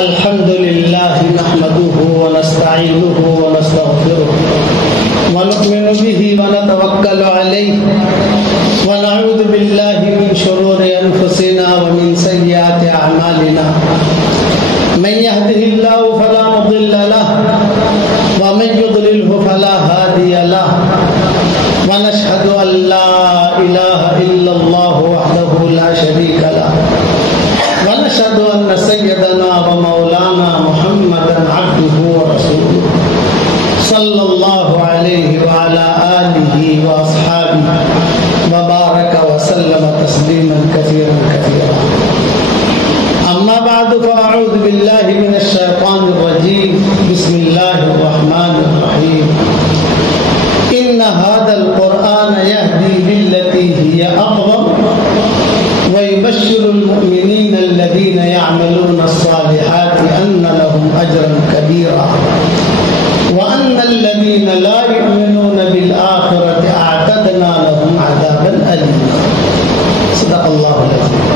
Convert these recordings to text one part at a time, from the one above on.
الحمد لله نحمده ونستعينه ونستغفره ونؤمن به ونتوكل عليه ونعوذ بالله من شرور أنفسنا ومن سيئات أعمالنا من يهده الله فلا مضل له ومن يضلله فلا هادي له ونشهد أن لا إله إلا الله وحده لا شريك له ونشهد أن سيدنا ومولانا محمدا عبده ورسوله صلى الله عليه وعلى آله وأصحابه وبارك وسلم تسليما كثيرا كثيرا. أما بعد فأعوذ بالله من الشيطان الرجيم. بسم الله الرحمن الرحيم. إن هذا القرآن يهدي للتي هي أقوم ويبشر المؤمنين الذين يعملون الصالحات أن لهم أجرا كبيرا وأن الذين لا يؤمنون بالآخرة أعتدنا لهم عذابا أليما. صدق اللہ العظیم.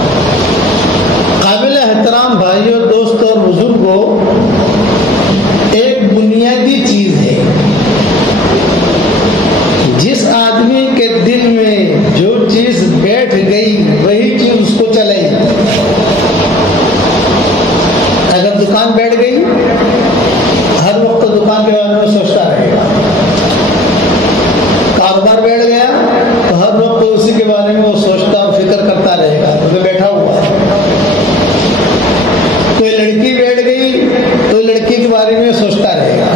قابل احترام بھائیوں، دوستوں اور بزرگوں، ایک بنیادی چیز ہے جس آدمی کے دل میں جو چیز بیٹھ گئی وہی چیز اس کو چلے گی. اگر دکان بیٹھ گئی ہر وقت دکان کے بارے میں سوچتا رہے گا. کاروبار بیٹھ گیا تو ہر وقت اسی کے بارے میں وہ سوچتا اور فکر کرتا رہے گا تو بیٹھا ہوا. کوئی لڑکی بیٹھ گئی تو لڑکی کے بارے میں سوچتا رہے گا.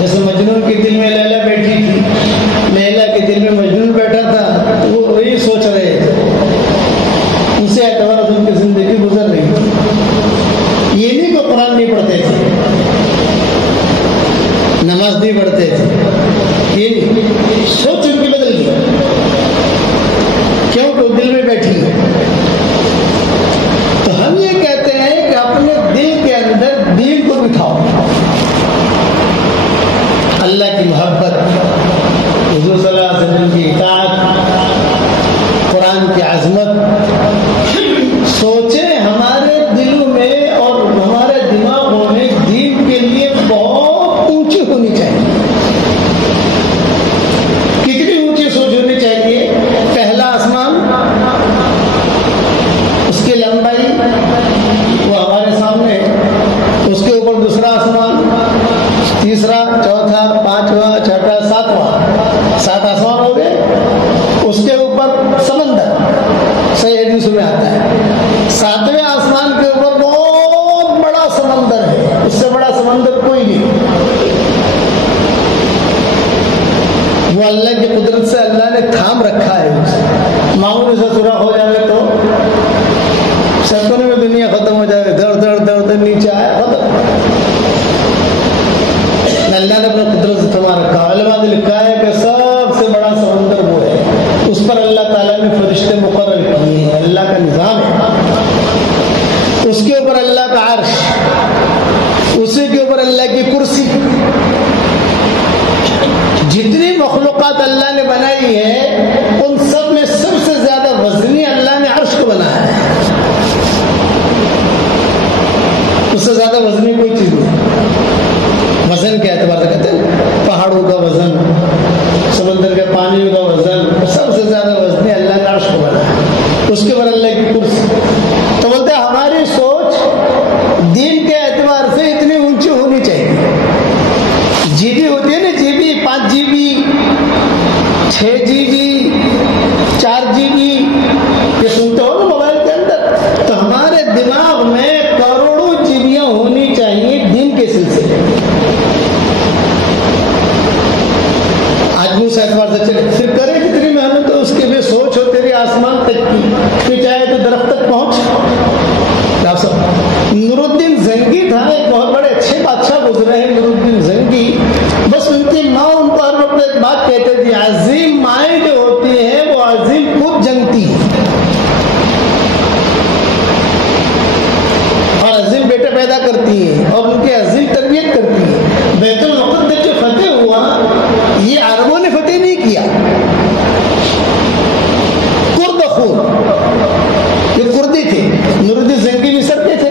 جیسے مجنون کے دل میں لیلا بیٹھی تھی، لیلا کے دل میں مجنون بیٹھا تھا تو وہ وہی سوچ رہے تھے. ان سے اعتبار ان کی زندگی گزر رہی تھی. یہ نہیں کہ قرآن نہیں پڑھتے تھے، نماز نہیں پڑھتے تھے، یہ نہیں، سوچ ان کی بدل گئی. کیوں کہ دل میں بیٹھی ہے. تو ہم یہ کہتے ہیں کہ اپنے دل کے اندر دین کو بٹھاؤ. اللہ کی محبت، حضور صلی اللہ علیہ وسلم کی اطاعت، قرآن کی عظمت سوچیں ہمارے دلوں میں اور ہمارے دماغوں میں دین کے لیے بہت اونچی ہونی چاہیے. کتنی اونچی سوچ ہونی چاہیے؟ پہلا آسمان، اس کی لمبائی وہ ہمارے سامنے ہے، اس کے اوپر دوسرا آسمان، تیسرا، چوتھا، پانچواں، چھٹا، ساتواں، 7 آسمان ہو گئے. اس کے اوپر سمندر، صحیح حدیث میں آتا ہے 7ویں آسمان کے اوپر بہت بڑا سمندر ہے. اس سے بڑا سمندر کوئی نہیں. وہ اللہ کی قدرت سے اللہ نے تھام رکھا ہے. معمولی سے سوراخ ہو جائے تو سیکنڈ میں دنیا ختم ہو جائے. دڑ دڑ دڑ دڑ نیچے آیا ختم. اللہ نے اپنے قدرت سے تھما رکھا. علماء نے لکھا ہے کہ سب سے بڑا سمندر وہ ہے. اس پر اللہ تعالیٰ نے فرشتے مقرر کیے ہیں. اللہ کا نظام ہے. اس کے اوپر اللہ کا عرش، اسی کے اوپر اللہ کی کرسی. جتنی مخلوقات اللہ نے بنائی ہے ان سب میں سب سے زیادہ وزنی اللہ نے عرش کو بنایا ہے. اس سے زیادہ وزنی کوئی چیز نہیں. وزن کے اعتبار سے کہتے ہیں پہاڑوں کا وزن، سمندر کے پانی کا وزن، سب سے زیادہ وزنی اللہ نے عرش کو بنایا. اس کے اوپر اللہ کی کرسی. تو بولتے ہیں ہماری سوچ دین کے اعتبار سے اتنی اونچی ہونی چاہیے. جی بی ہوتی ہے نا، G B 5 GB 6 GB 4 GB یہ سنتے ہو نا موبائل کے اندر. تو ہمارے دماغ میں کروڑوں جیبیاں ہونی چاہیے دین کے سلسلے. آدمی اس اعتبار سے چلے، پھر کرے کتنی محنت ہو اس کی بھی سوچ ہو تیری آسمان تک کی، پھر چاہے تو درخت تک پہنچ. نور الدین زنگی تھا، ایک بہت بڑے اچھے بادشاہ گزرے ہیں نور الدین زنگی. بس ان کی ماں ان کو ہر وقت ایک بات کہتے تھی، عظیم مائیں جو ہوتی ہیں وہ عظیم خوب جنگتی ہیں اور عظیم بیٹے پیدا کرتی ہیں اور ان کی عظیم تربیت کرتی ہیں. بیت المقدس جو فتح ہوا یہ عربوں نے فتح نہیں کیا، کرد خور یہ کردی تھے. نور الدین زنگی مصر کے تھے،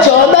14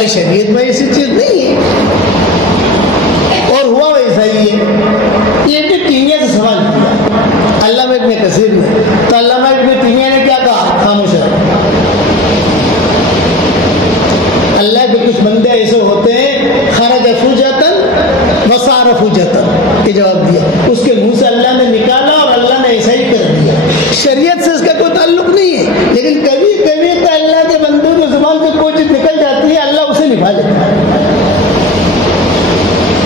ہماری شریعت میں ایسی چیز نہیں ہے، اور ہوا ویسا ہی ہے۔ یہ ابن تیمیہ سے سوال کیا علامہ ابن کثیر نے، تو علامہ ابن تیمیہ نے کیا کہا؟ خاموش ہے۔ اللہ کے کچھ بندے ایسے ہوتے ہیں خرج فوجتاً وصار فوجتاً کے جواب دیا، اس کے منہ سے اللہ نے نکالا اور اللہ نے ایسا ہی کر دیا۔ شریعت سے اس کا کوئی تعلق نہیں ہے، لیکن کبھی کبھی تو اللہ کے بندوں کی زبان سے کوئی چیز نکل جاتی ہے، اللہ اسے نبھا لیتا ہے۔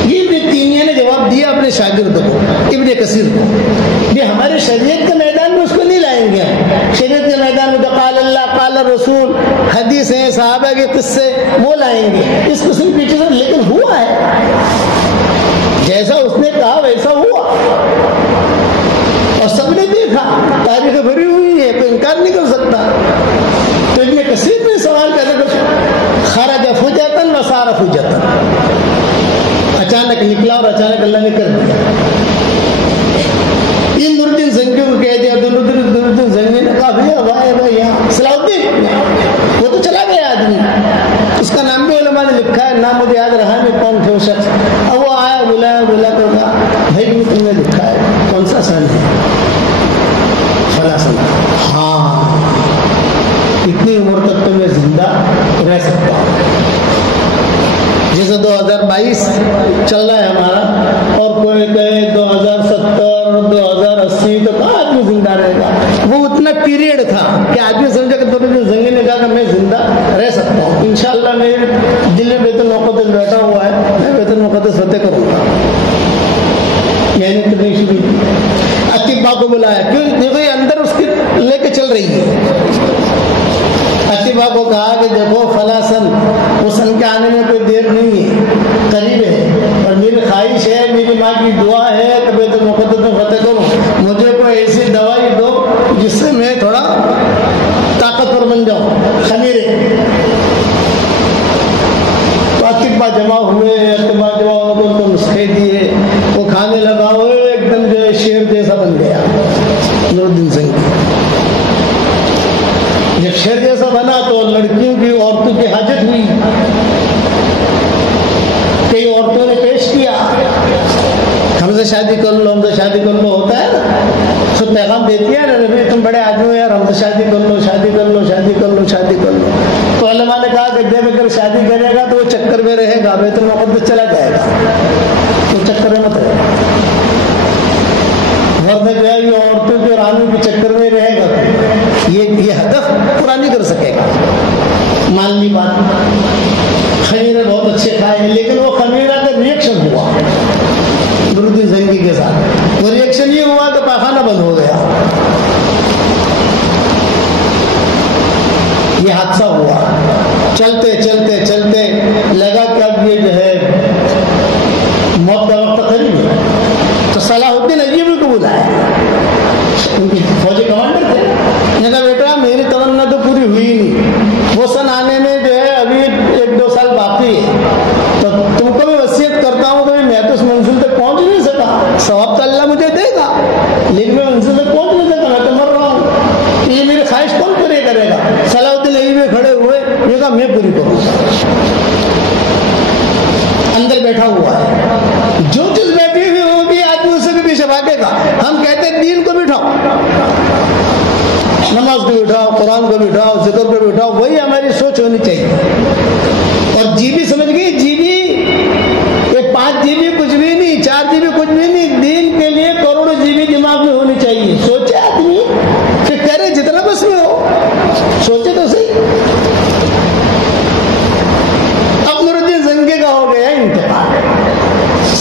یہ ابن تیمیہ نے جواب دیا اپنے شاگرد کو، ابن کثیر کو۔ یہ ہمارے شریعت کے میدان میں اس کو نہیں لائیں گے، شریعت کے میدان میں قال اللہ قال رسول حدیث ہیں، صحابہ کے قصے، وہ لائیں گے اس قسم کی چیزیں۔ لیکن ہوا ہے جیسا اس نے کہا ویسا ہوا، اور سب نے دیکھا، تاریخ بھری ہوئی ہے، کوئی انکار نہیں کر سکتا۔ تو ابن کثیر نے سوال کیا، خرج فجتاً وصار فجتاً، اچانک نکلا اور اچانک اللہ نے کر دیا۔ یہ نور الدین زنگی کو کہہ دیا، نور الدین زنگی نے کہا بھائی یہاں صلاح الدین، وہ تو چلا گیا آدمی، اس کا نام بھی علماء نے لکھا ہے، نام مجھے یاد رہا نہیں کون تھے وہ شخص۔ اب وہ آیا بلا کر کہا بھائی تم نے لکھا ہے کون سا سن ہے؟ فلاں سن۔ ہاں اتنی عمر تک تو میں زندہ رہ سکتا ہوں، جیسے 2022 چل رہا ہے ہمارا، اور کوئی کہے 2070 2080 تو کہاں آدمی زندہ رہے گا؟ وہ اتنا پیریڈ تھا کہ آدمی سمجھا کہ دونوں دن زنگی نے کہا کہ میں زندہ رہ سکتا ہوں، انشاءاللہ میرے دل میں بیت المقدس بیٹھا ہوا ہے، میں بیت المقدس فتح کروں گا۔ محنت کرنی شروع کی، اتباع کو بلایا، کیوں؟ دیکھو یہ اندر اس کی لے کے چل رہی ہے۔ اتباع کو کہا کہ دیکھو فلاں سن، وہ سن کے آنے میں کوئی دیر نہیں ہے، قریب ہے، اور میری خواہش ہے، میری ماں کی دعا ہے کہ بیت المقدس میں فتح کروں، مجھے کوئی ایسی دوائی دو جس سے میں تھوڑا طاقتور بن جاؤں، خمیرے۔ تو اتباع جمع ہوئے، اتباع جمع ہو کر ان کو نسخے دیے، وہ کھانے لگا، وہ ایک دم جو ہے شیر جیسا بن گیا نور الدین زنگی۔ جب شیر جیسا بنا تو لڑکیوں کی، عورتوں کی حاجت ہوئی، کئی عورتوں نے پیش کیا ہم سے شادی کر لو، ہم سے شادی کر لو، ہوتا ہے نا، سب پیغام دیتی ہے نا، نبی تم بڑے آدمی ہو یار، ہم سے شادی کر لو، شادی کر لو، شادی کر لو، شادی کر لو۔ تو علماء نے کہا کہ جب اگر شادی کرے گا تو وہ چکر میں رہے گا، بیت المقدس چلا جائے گا، تو چکر میں مت رہے گا، ورنہ جو ہے یہ عورتوں کے رانوں کے چکر میں رہے گا، یہ ہدف پورا نہیں کر سکے گا۔ مان لی بات، خمیرہ بہت اچھے کھائے، لیکن وہ خمیرہ کا ریئیکشن ہوا نور الدین زنگی کے ساتھ، وہ ریئیکشن یہ ہوا کہ پاخانہ بند ہو گیا، یہ حادثہ ہوا۔ چلتے چلتے چلتے لگا کہ اب یہ جو ہے موت کا وقت قریب ہے، تو صلاح الدین ایوبی کو بلایا، ان کی فوجی کمانڈر تھے، نے کہا بیٹا میری تمنا تو پوری ہوئی نہیں، وہ سن آنے میں جو ہے ابھی 1-2 سال باقی ہے، تو تم کو بھی وصیت کرتا ہوں کہ میں تو اس منزل تک پہنچ نہیں سکا، ثواب تو اللہ مجھے دے گا، لیکن میں منزل تک پہنچ نہیں سکا، میں تو مر رہا ہوں، یہ میری خواہش کون پوری کرے گا؟ صلاح الدین ایوبی کھڑے ہوئے، یہ کہا میں پوری کروں گا۔ اندر بیٹھا ہوا ہے، جو چیز بیٹھی ہوئی ہوگی آدمی اسے بھی پیچھے بھاگے گا۔ ہم کہتے ہیں دین کو بٹھاؤ، نماز کو بٹھاؤ، قرآن کو بٹھاؤ، ذکر کو بٹھاؤ، وہی ہماری سوچ ہونی چاہیے۔ اور جی بھی سمجھ گئی، جی بھی یہ 5 جی بی کچھ بھی نہیں، 4 جی بی کچھ بھی نہیں، دین کے لیے کروڑوں جی بی دماغ میں ہونی چاہیے۔ سوچے آدمی، پھر کرے جتنا بس میں ہو، سوچے تو صحیح۔ اب نور الدین زنگی کا ہو گیا انتقال،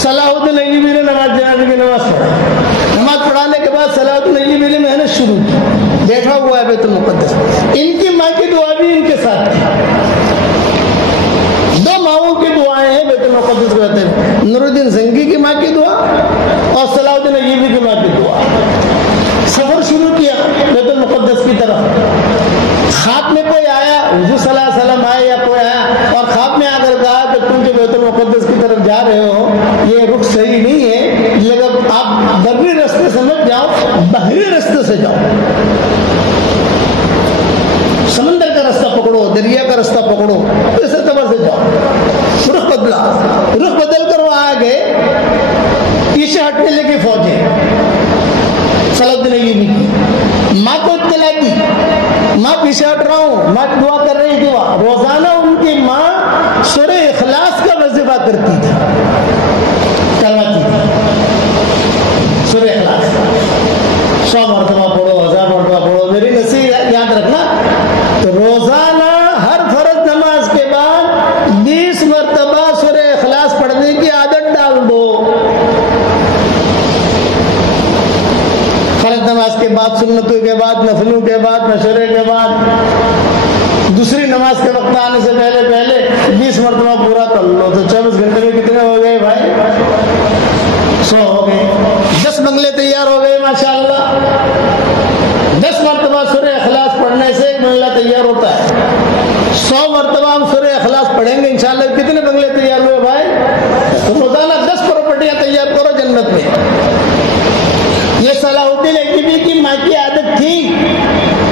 صلاح الدین ایوبی نے نماز جنازے کی نماز پڑھا، نماز پڑھانے کے بعد صلاح الدین ایوبی نے محنت شروع کی، بیٹھا ہوا ہے بیت المقدس، ان کی ماں کی دعا بھی ان کے ساتھ تھی، 2 ماؤں کی دعائیں ہیں بیت المقدس کو رہتے ہیں، نور الدین زنگی کی ماں کی دعا اور صلاح الدین ایوبی کی ماں کی دعا۔ سفر شروع کیا بیت المقدس کی طرف، خواب میں کوئی آیا، حضور صلی اللہ علیہ وسلم آئے یا کوئی آیا اور خواب میں آ کر کہا کہ تم جو بیت المقدس کی طرف جا رہے ہو یہ رخ صحیح نہیں ہے، لیکن آپ بری راستے سے مت جاؤ، بحری راستے سے جاؤ، سمندر کا راستہ پکڑو، دریا کا راستہ پکڑو، اس اعتبار سے جاؤ۔ پیچھے ہٹنے لگے فوجیں. صلاح الدین ایوبی کی ماں کو اطلاع دی, ماں پیچھے ہٹ رہا ہوں, ماں دعا کر رہی تھی. روزانہ ان کی ماں سورہ اخلاص کا وظیفہ کرتی تھی, کرواتی تھی سورہ اخلاص. 100 مرتبہ پڑھو, 1000 مرتبہ پڑھو. میری نصیحت یاد رکھنا, تو روزانہ ہر فرض نماز کے بعد 20 مرتبہ سورہ اخلاص پڑھنے کی عادت ڈال دو. فرض نماز کے بعد, سنتوں کے بعد, نفلوں کے بعد, مشورے کے بعد, دوسری نماز کے وقت آنے سے پہلے 20 مرتبہ پورا کر لو. تو 24 گھنٹے میں کتنے ہو گئے بھائی؟ 100 ہو گئے. 10 بنگلے تیار ہو گئے ماشاءاللہ. 10 مرتبہ سورہ اخلاص پڑھنے سے ایک بنگلہ تیار ہوتا ہے. 100 مرتبہ ہم سورہ اخلاص پڑھیں گے انشاءاللہ. کتنے بنگلے تیار ہوئے بھائی؟ روزانہ 10 پراپرٹیاں تیار کرو جنت میں. یہ صلاح الدین ایوبی کی ماں کی عادت تھی,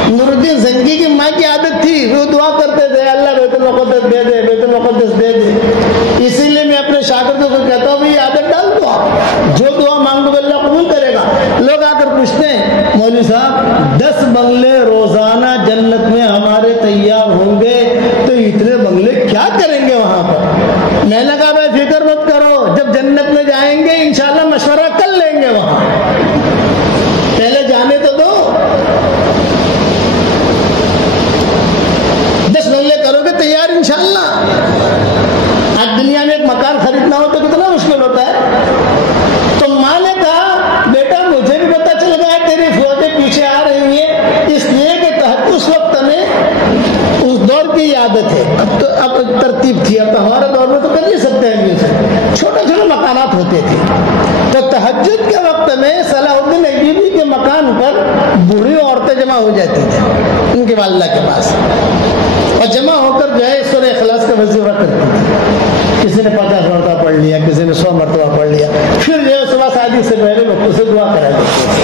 نور الدین زنگی کی ماں کی عادت تھی. وہ دعا کرتے تھے اللہ بیت المقدس دے دے, بیت المقدس دے دے. اسی لیے میں اپنے شاگردوں کو کہتا ہوں یہ عادت ڈال دو, آپ جو دعا مانگو اللہ قبول کرے گا. لوگ آ کر پوچھتے ہیں مولوی صاحب 10 بنگلے روزانہ جنت میں ہمارے تیار ہوں گے, تو اتنے بنگلے کیا کریں گے وہاں پر؟ میں نے کہا بھائی فکر مت کرو, جب جنت میں جائیں گے انشاءاللہ مشورہ کر لیں گے وہاں, پہلے جانے تو دو. 10 بنگلے کرو گے تیار انشاءاللہ. آج دنیا میں ایک مکان خریدنا ہو تو کتنا مشکل ہوتا ہے. تو ماں نے کہا بیٹا مجھے بھی پتا چل گیا تیری فوجیں پیچھے آ رہی ہیں, اس لیے کہ اس وقت میں اس دور کی عادت ہے. اب ترتیب تھی, اب ہمارے دور میں تو کر نہیں سکتے ہیں, چھوٹے چھوٹے مکانات ہوتے تھے. تو تہجد کے وقت میں صلاح الدین ایوبی کے مکان پر بوڑھی عورتیں جمع ہو جاتی تھیں ان کے والدہ کے پاس, اور جمع ہو کر جو ہے سورہ اخلاص کا وظیفہ کرتی تھی. کسی نے 50 مرتبہ پڑھ لیا, کسی نے 100 مرتبہ پڑھ لیا. پھر جو ہے صبح شادی سے پہلے بچوں سے دعا کرا دیتے تھے.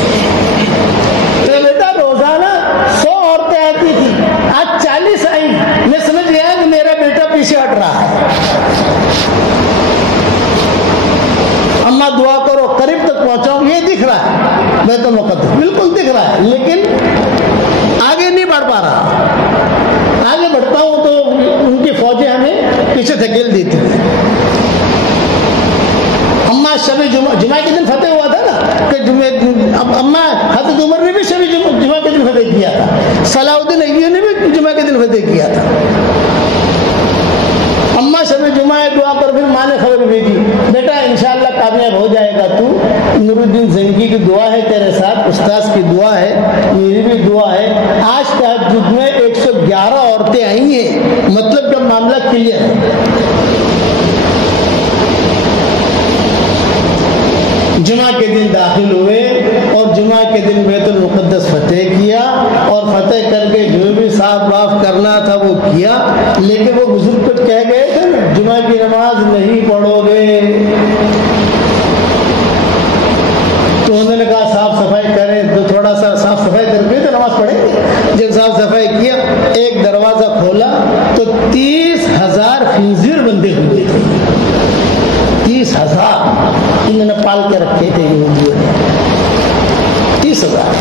تو بیٹا روزانہ 100 عورتیں آتی تھی, آج 40 آئی. میں سمجھ گیا کہ میرا بیٹا پیچھے ہٹ رہا ہے. اما دعا کرو قریب تک پہنچاؤں, یہ دکھ رہا ہے بیت المقدس بالکل دکھ رہا ہے, لیکن آگے نہیں بڑھ پا رہا. آگے بڑھتا ہوں تو ان کی فوجیں ہمیں پیچھے دھکیل دیتی ہیں. اما شب جمعہ کے دن فتح ہوا تھا نا, کہ اما حضرت عمر نے بھی شب جمعہ کے دن فتح کیا تھا, صلاح الدین ایوبی نے بھی جمعہ کے دن فتح کیا تھا. اما شب جمعہ دعا کر, پھر ماں نے خبر بھیجی بیٹا انشاءاللہ کامیاب ہو جائے گا تو. نور الدین زنگی کی دعا ہے تیرے ساتھ, استاذ کی دعا ہے, میری بھی دعا ہے. آج تہجد میں 111 عورتیں آئی ہیں, مطلب کہ معاملہ کلیئر ہے. جمعہ کے دن داخل ہوئے اور جمعہ کے دن بیت المقدس فتح کیا, اور فتح کر کے جو بھی صاف باف کرنا تھا وہ کیا. لیکن وہ بزرگ کچھ کہہ گئے تھے نا, جمعہ کی نماز نہیں پڑھو گے. تو انہوں نے کہا صاف صفائی کریں, تو تھوڑا سا صاف صفائی کر کے تو نماز پڑھیں گے. جب صاف صفائی کیا, ایک دروازہ کھولا تو 30,000 خنزیر بندے ہوئے تھے. 30,000 انہوں نے پال کے رکھے تھے یہودیوں نے. 30,000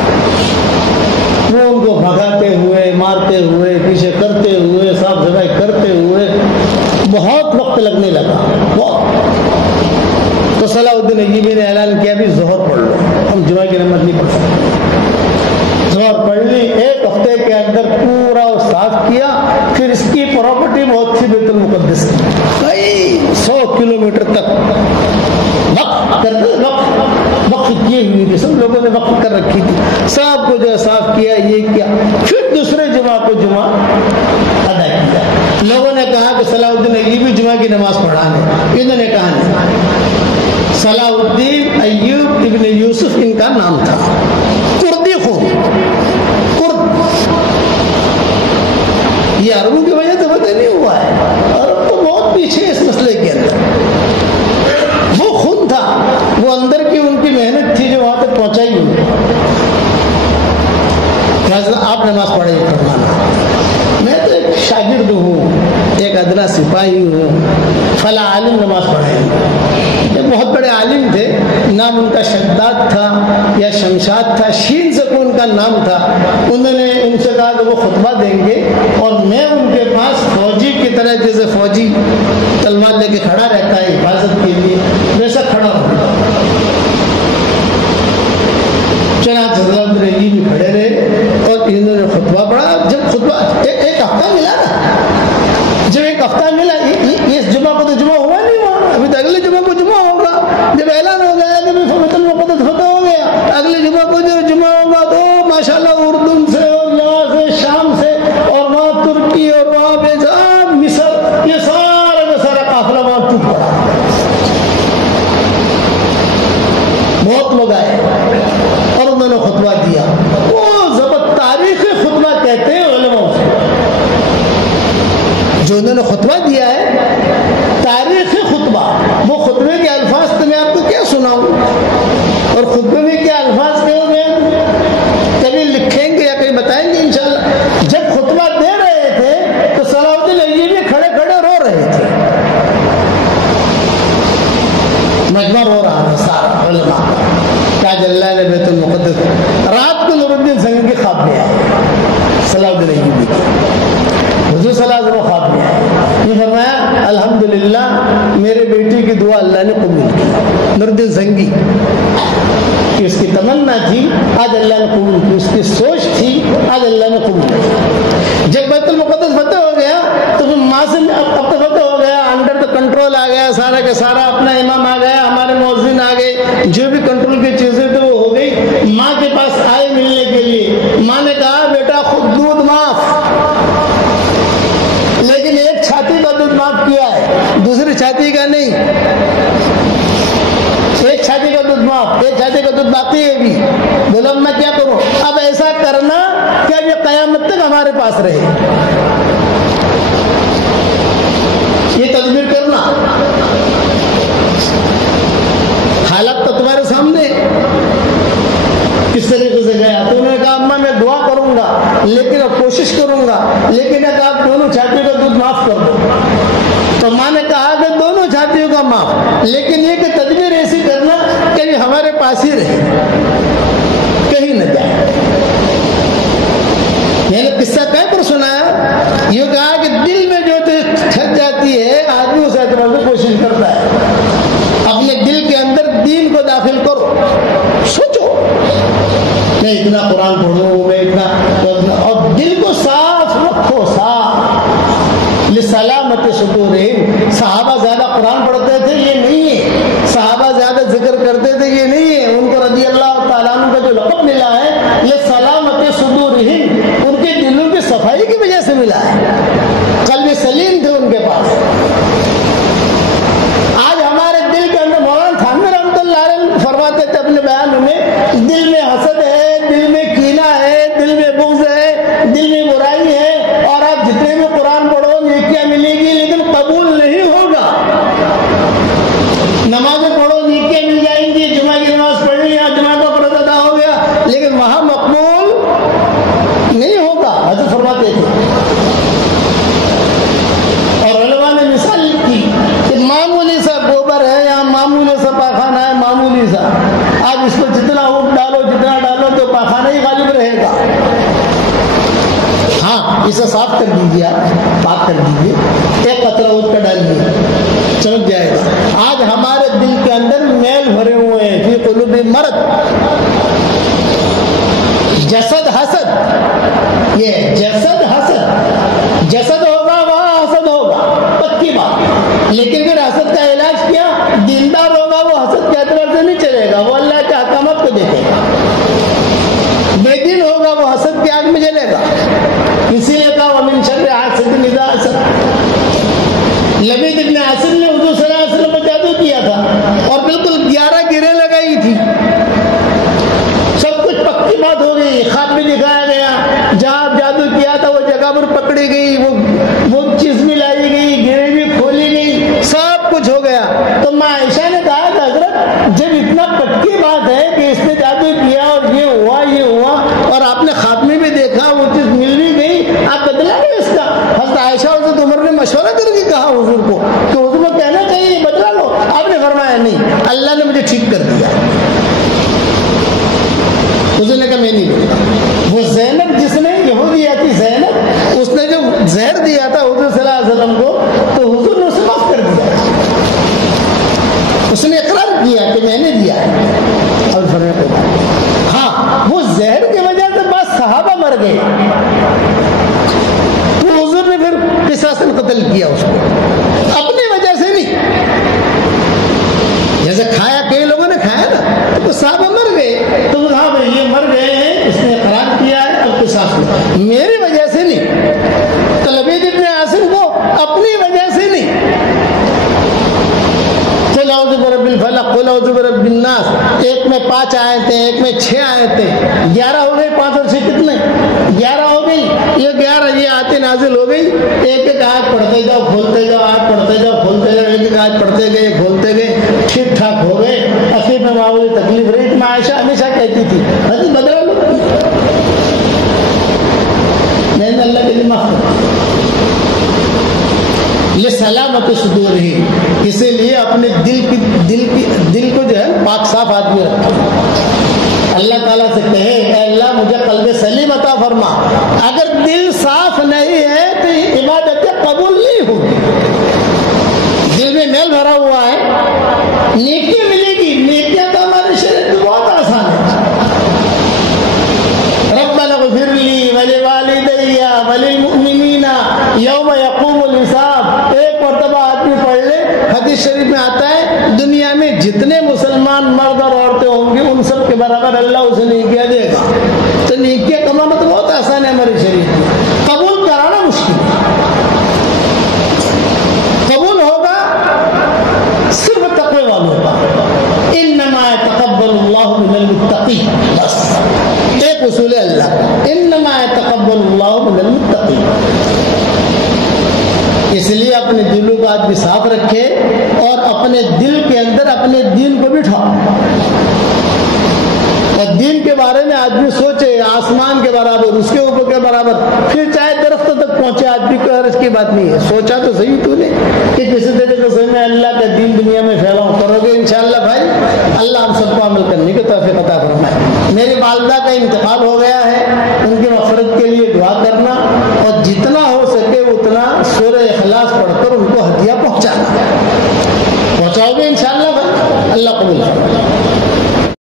وہ ان کو بھگاتے ہوئے, مارتے ہوئے, پیچھے کرتے ہوئے, صاف صفائی کرتے ہوئے بہت وقت لگنے لگا. تو صلاح الدین ایوبی نے اعلان کیا بھی ظہر پڑھ لو, ہم جمعہ کی نماز نہیں پڑھ سکتے. ظہر پڑھ لی, ایک ہفتے کے اندر پورا صاف کیا. پھر اس کی پراپرٹی بہت تھی بیت المقدس کی, کئی 100 کلومیٹر تک وقف کیے ہوئی تھی. سب لوگوں نے وقف کر رکھی تھی, سب کو جو صاف کیا, یہ کیا. پھر دوسرے جمعہ کو جمعہ ادا کیا. لوگوں نے کہا کہ صلاح الدین ایوبی جمعہ کی نماز پڑھانے. انہوں نے کہا نہیں, صلاح الدین ایوب ابن یوسف ان کا نام تھا, کردی خون, کرد. یہ عربوں کی وجہ سے پتہ نہیں ہوا ہے, عرب تو بہت پیچھے اس مسئلے کے اندر. وہ خون تھا, وہ اندر کی ان کی محنت تھی جو وہاں تک پہنچائی ہوئی. آپ نماز پڑھیں فرمانا, میں تو ایک شاگرد ہوں, ایک ادنا سپاہی ہوں, فلاں عالم نماز پڑھیں. بہت بہت بڑے عالم تھے، نام ان کا شداد تھا یا شمشاد تھا، شین سے ان کا نام تھا. انہوں نے ان سے کہا کہ وہ خطبہ دیں گے اور میں ان کے پاس فوجی کی طرح، جیسے فوجی تلوار لے کے کھڑا رہتا ہے حفاظت کے لیے، ویسا کھڑا ہوں. چنانچہ حضرت رضی بھی کھڑے رہے اور انہوں نے خطبہ پڑھا. جب خطبہ ایک ہفتہ ملا نا، جب ایک ہفتہ ملا، اس جمعہ کو تو جمعہ ہوا نہیں ہوا، ابھی تو اگلے جمعہ کو جمعہ ہوگا. جب اعلان ہو گیا کہ بیت المقدس فتح ہو گیا، اگلے جمعہ کو جو جمعہ ہوگا تو ماشاءاللہ اردن سے اور یہاں سے شام سے اور وہاں ترکی اور وہاں پہ مصر، یہ سارا کا سارا قافلہ وہاں ٹوٹ پڑا. بہت لوگ آئے اور انہوں نے خطبہ دیا. وہ ضبط تاریخ خطبہ کہتے ہیں علماء سے، جو انہوں نے خطبہ دیا ہے تاریخ خطبہ. وہ خطبے کے الفاظ تو میں آپ کو کیا سناؤں، اور خطبے میں کیا الفاظ کہے ہوئے کبھی لکھیں گے یا کبھی بتائیں گے انشاءاللہ. جب خطبہ دے رہے تھے تو صلاح الدین ایوبی کھڑے کھڑے رو رہے تھے، مجمع رو رہا تھا سارا علماء کا. تاج اللہ نے بیت المقدس رات کو نور الدین سنگھ کے خواب میں آئے، صلاح الدین ایوبی کے حضور صلی اللہ علیہ وسلم خواب میں آئے. یہ فرمایا الحمدللہ میرے بیٹی کی دعا اللہ نے قبول کی. نور الدین سنگھی کہ اس کی تمنا تھی، آج اللہ نے قبول کی. اس کی سوچ تھی، آج اللہ نے قبول کی. جب بیت المقدس فتح ہو گیا تو پھر ماں سے اب تو فتح ہو گیا، انڈر دا کنٹرول آ گیا سارا کا سارا. اپنا امام آ گیا، ہمارے مؤذن آ گئے، جو بھی کنٹرول کی چیزیں تھے وہ ہو گئی. ماں کے پاس آئے ملنے کے لیے. ماں نے کہا بیٹا خود دودھ معاف، لیکن ایک چھاتی کا دودھ معاف کیا ہے، دوسری چھاتی کا نہیں. ایک چھاتی کا دودھ معاف، ایک چھاتی کا دودھ باقی ہے بھی. بولو میں کیا کروں؟ اب ایسا کرنا کہ اب یہ قیامت تک ہمارے پاس رہے، یہ تدبیر کرنا. حالت تو تمہارے سامنے کس طریقے سے گیا. تو انہوں نے کہا اماں میں دعا کروں گا لیکن اب کوشش کروں گا، لیکن اگر آپ دونوں چھاتیوں کا دودھ معاف کر دو. تو ماں نے کہا کہ دونوں چھاتیوں کا معاف، لیکن یہ کہ تدبیر ایسی کرنا کہ ہمارے پاس ہی رہے، کہیں نہ جائے. میں نے قصہ کہیں پر سنایا، یہ کہا کہ دل میں جو چھٹ جاتی ہے آدمی اس اعتبار سے کوشش کرتا ہے. اپنے دل کے اندر دین کو داخل کرو، سوچو میں اتنا قرآن پڑھوں، میں اتنا، اور دل کو صاف رکھو، صاف لسلامت صدورہم. صحابہ زیادہ قرآن پڑھتے تھے یہ نہیں ہے، صحابہ زیادہ ذکر کرتے تھے یہ نہیں ہے. ان کو رضی اللہ تعالیٰ عنہ کا جو لقب ملا ہے لسلامت صدورہم، ان کے دلوں کی صفائی کی وجہ سے ملا ہے. قلب سلیم تھے ان کے پاس. آج ہمارے دل کے اندر مولانا تھانوی رحمۃ اللہ علیہ فرماتے تھے اپنے بیان میں، دل میں حسد ہے، دل میں کینہ ہے، دل میں بغض ہے، دل میں برائی ہے، اور آپ جتنے بھی قرآن پڑھو نیکیاں ملے گی لیکن قبول نہیں ہوگا. نمازیں پڑھو نیکیاں مل جائیں گی، جمعہ کی نماز پڑھ لی، جمعہ کا فرض ادا ہو گیا، لیکن وہاں مقبول نہیں ہوگا. حضرت فرماتے تھے. اور علماء نے مثال کی کہ معمولی سا گوبر ہے یا معمولی سا پاخانہ ہے، معمولی سا، آپ اس کو جتنا اونٹ ڈالو جتنا ڈالو تو پاخانہ ہی غالب رہے گا. ہاں اسے صاف کر دیجیے، آپ پاک کر دیجیے، ایک قطرہ اونٹ کا ڈالیے، چمک جائے گا. آج ہمارے دل کے اندر میل بھرے ہوئے ہیں، فی قلوب مرض، جسد حسد. یہ جسد حسد، جسد ہوگا وہاں حسد ہوگا، پکی بات. لیکن پھر حسد کا علاج کیا؟ دیندار ہوگا وہ حسد کے اعتبار سے نہیں چلے گا، وہ اللہ کے احکامات کو دیکھے گا. بے دین ہوگا وہ حسد کی آگ میں جلے گا. اسی لیے کہا ومن شر حاسد اذا حسد. لبید ابن عاصم نے حضور صلی اللہ علیہ وسلم کو جادو کیا تھا اور بالکل 11 گریں لگائی تھی. سب کچھ پکی بات ہو گئی، خواب میں دکھایا گیا، جہاں جادو کیا تھا وہ جگہ پر پکڑی گئی، وہ چیز بھی لائی گئی، گریں بھی کھولی گئی، سب کچھ ہو گیا. تو ماں عائشہ نے کہا کہ حضرت جب اتنا پکی بات ہے کہ اس نے جادو کیا اور یہ ہوا اور آپ نے خواب میں بھی دیکھا وہ چیز مل بھی گئی، آپ بدلا نہیں اس کا. حضرت عائشہ حضرت عمر نے مشورہ کر کے کہا حضور کو کہ حضور کو کہنا چاہیے بدلا لو. آپ نے فرمایا نہیں، اللہ نے مجھے ٹھیک کر دیا. حضور نے کہا میں نہیں بولتا. وہ زینب جس نے یہودیہ تھی زینب، اس نے جو زہر دیا تھا حضور صلی اللہ علیہ وسلم کو، تو حضور نے اسے معاف کر دیا. اس نے اقرار کیا کہ میں نے دیا ہے. اور ہاں وہ زہر کی وجہ سے بعض صحابہ مر گئے، تو حضور نے پھر قصاصاً قتل کیا اس کو، اپنی وجہ سے نہیں. جیسے کھایا کئی لوگوں نے کھایا نا، تو صحابہ مر گئے، تو ہاں بھائی یہ مر گئے ہیں، اس نے اقرار کیا ہے اور قصاص ہوا، میری وجہ سے نہیں. تو لبید ابن عاصم کو اپنی وجہ سے نہیں. قل اعوذ برب الفلق قل اعوذ برب الناس، ایک میں 5 آیتیں، ایک میں 6 آیتیں، 11 ہو گئی. 5 اور 6 کتنے؟ 11 ہو گئی. یہ 11 یہ آیتیں نازل ہو گئی. ایک ایک آیت پڑھتے جاؤ کھولتے جاؤ، آیت پڑھتے جاؤ کھولتے جاؤ، ایک ایک آیت پڑھتے گئے کھولتے گئے، ٹھیک ٹھاک ہو گئے. اخیر میں معمولی تکلیف رہی. میں عائشہ ہمیشہ کہتی تھی حضرت بدلا لو، میں نے اللہ کے لیے معاف کر یہ سلامت صدور ہی، اسی لیے اپنے دل کو جو ہے پاک صاف آدمی رکھے. اللہ تعالیٰ سے کہے اے اللہ مجھے قلب سلیم عطا فرما. اگر دل صاف نہیں ہے تو یہ عبادتیں قبول نہیں ہوگی. دل میں میل بھرا ہوا ہے، نیکی ملے گی. نیکیاں تو ہمارے شریعت میں بہت آسان ہے. ربنا اغفر لی ولوالدی وللمؤمنین یوم یقوم الحساب. ایک مرتبہ آدمی پڑھ لے. حدیث شریف میں آتا ہے دنیا میں جتنے مسلمان مرد اور عورتیں ہوں گے ان سب کے برابر اللہ اسے نیکیاں دے گا. تو نیکیاں کمانا تو بہت آسان ہے ہمارے شریعت میں، قبول کرانا مشکل ہے. قبول ہوگا صرف تقوی والوں کا. انما يتقبل الله من المتقين. بس ایک اصول ہے اللہ کا، انما يتقبل الله من المتقين. اس لیے اپنے دلوں کا آدمی صاف رکھے اور اپنے دل کے اندر اپنے دین کو بٹھا، اور دین کے بارے میں آدمی سوچے آسمان کے برابر، اس کے اوپر کے برابر. پھر چاہے درختوں تک پہنچے آدمی کو حرج کی بات نہیں ہے. سوچا تو صحیح تو نے کہ کسی طریقے سے میں اللہ کا دین دنیا میں پھیلاؤں. کرو گے انشاءاللہ بھائی. اللہ ہم سب کو عمل کرنے کی توفیق عطا فرمائے. میری والدہ کا انتقال ہو گیا ہے، ان کی مغفرت کے لیے دعا کرنا، اور جتنا ہو سکے اتنا سورہ اخلاص پڑھ کر ان کو ہدیہ پہنچانا. پہنچاؤ گے انشاءاللہ بھائی. اللہ قبول کرے.